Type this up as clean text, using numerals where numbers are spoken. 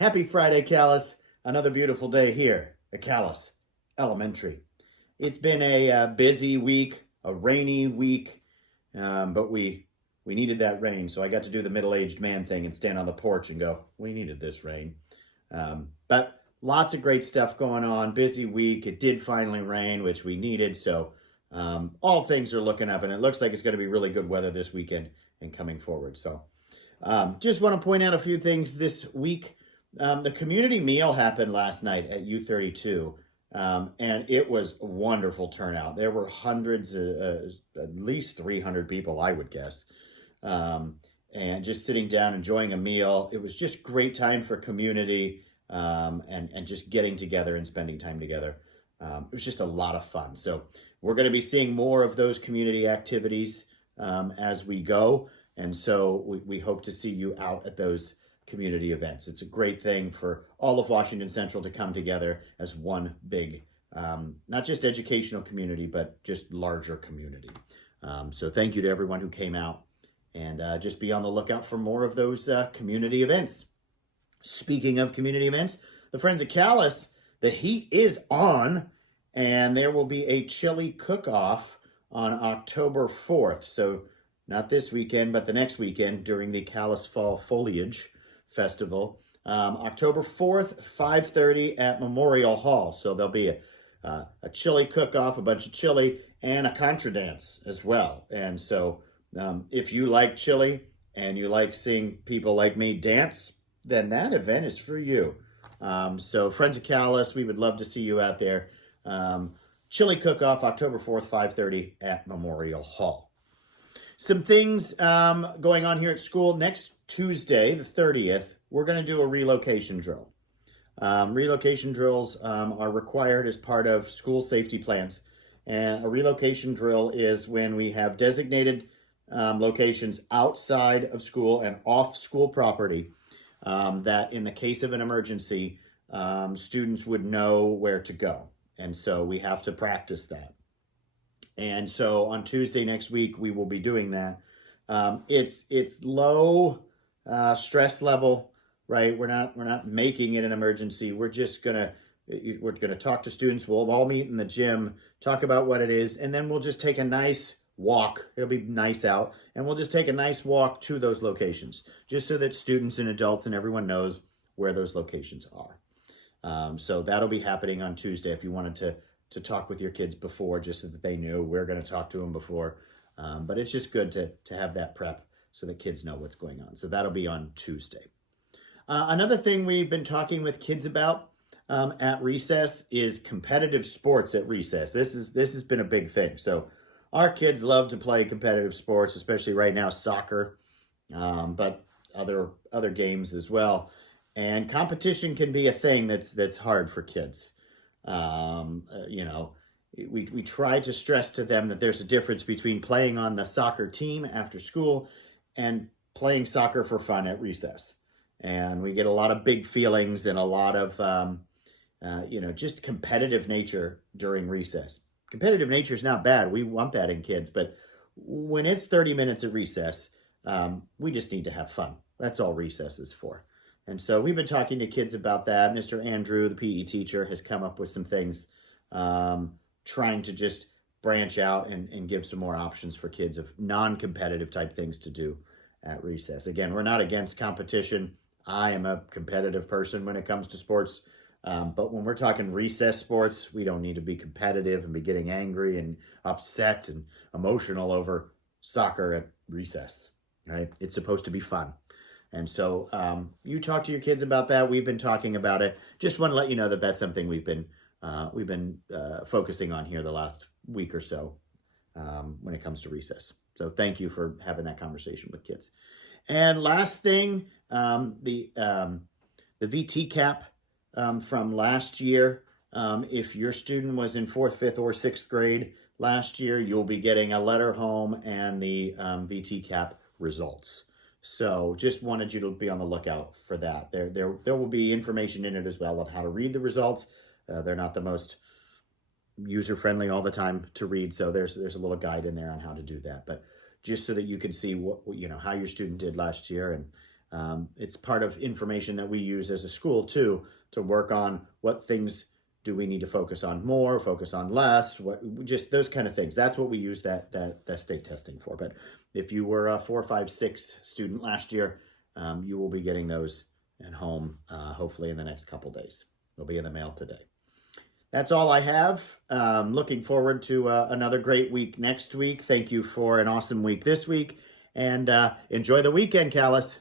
Happy Friday, Calais. Another beautiful day here at Calais Elementary. It's been a busy week, a rainy week, but we needed that rain, so I got to do the middle-aged man thing and stand on the porch and go, we needed this rain. But lots of great stuff going on. Busy week. It did finally rain, which we needed, so all things are looking up, and it looks like it's going to be really good weather this weekend and coming forward. So just want to point out a few things this week. The community meal happened last night at U32, and it was a wonderful turnout. There were hundreds, at least 300 people, I would guess, and just sitting down, enjoying a meal. It was just great time for community, and just getting together and spending time together. It was just a lot of fun. So we're going to be seeing more of those community activities as we go, and so we hope to see you out at those community events. It's a great thing for all of Washington Central to come together as one big, not just educational community, but just larger community. So thank you to everyone who came out, and just be on the lookout for more of those community events. Speaking of community events, the Friends of Calais, the heat is on, and there will be a chili cook-off on October 4th. So not this weekend, but the next weekend during the Calais Fall Foliage Festival, October 4th, 5:30 at Memorial Hall. So there'll be a chili cook-off, a bunch of chili, and a contra dance as well. And so if you like chili and you like seeing people like me dance, then that event is for you. So Friends of Calais, we would love to see you out there. Chili cook-off, October 4th, 5:30 at Memorial Hall. Some things going on here at school. Next Tuesday, the 30th, we're going to do a relocation drill. Relocation drills are required as part of school safety plans. And a relocation drill is when we have designated locations outside of school and off school property that in the case of an emergency, students would know where to go. And so we have to practice that. And so on Tuesday next week, we will be doing that. It's low stress level, right? We're not making it an emergency. We're gonna talk to students. We'll all meet in the gym, talk about what it is, and then we'll just take a nice walk. It'll be nice out, and we'll just take a nice walk to those locations, just so that students and adults and everyone knows where those locations are. So that'll be happening on Tuesday. If you wanted to talk with your kids before, just so that they knew, we're going to talk to them before. But it's just good to have that prep so that kids know what's going on. So that'll be on Tuesday. Another thing we've been talking with kids about at recess is competitive sports at recess. This has been a big thing. So our kids love to play competitive sports, especially right now, soccer, but other games as well. And competition can be a thing that's hard for kids. We try to stress to them that there's a difference between playing on the soccer team after school and playing soccer for fun at recess. And we get a lot of big feelings and a lot of, just competitive nature during recess. Competitive nature is not bad. We want that in kids. But when it's 30 minutes at recess, we just need to have fun. That's all recess is for. And so we've been talking to kids about that. Mr. Andrew, the PE teacher, has come up with some things, trying to just branch out and give some more options for kids of non-competitive type things to do at recess. Again, we're not against competition. I am a competitive person when it comes to sports. But when we're talking recess sports, we don't need to be competitive and be getting angry and upset and emotional over soccer at recess, right? It's supposed to be fun. And so you talk to your kids about that. We've been talking about it. Just want to let you know that that's something we've been focusing on here the last week or so when it comes to recess. So thank you for having that conversation with kids. And last thing, the VT cap from last year. If your student was in 4th, 5th, or 6th grade last year, you'll be getting a letter home and the VT cap results. So just wanted you to be on the lookout for that. There will be information in it as well on how to read the results. They're not the most user-friendly all the time to read, so there's a little guide in there on how to do that. But just so that you can see how your student did last year, and It's part of information that we use as a school too, to work on what things do we need to focus on more, focus on less, what, just those kind of things. That's what we use that state testing for. But if you were a 4, 5, 6 student last year, you will be getting those at home, hopefully in the next couple days. They'll be in the mail today. That's all I have. Looking forward to another great week next week. Thank you for an awesome week this week, and enjoy the weekend, Calais.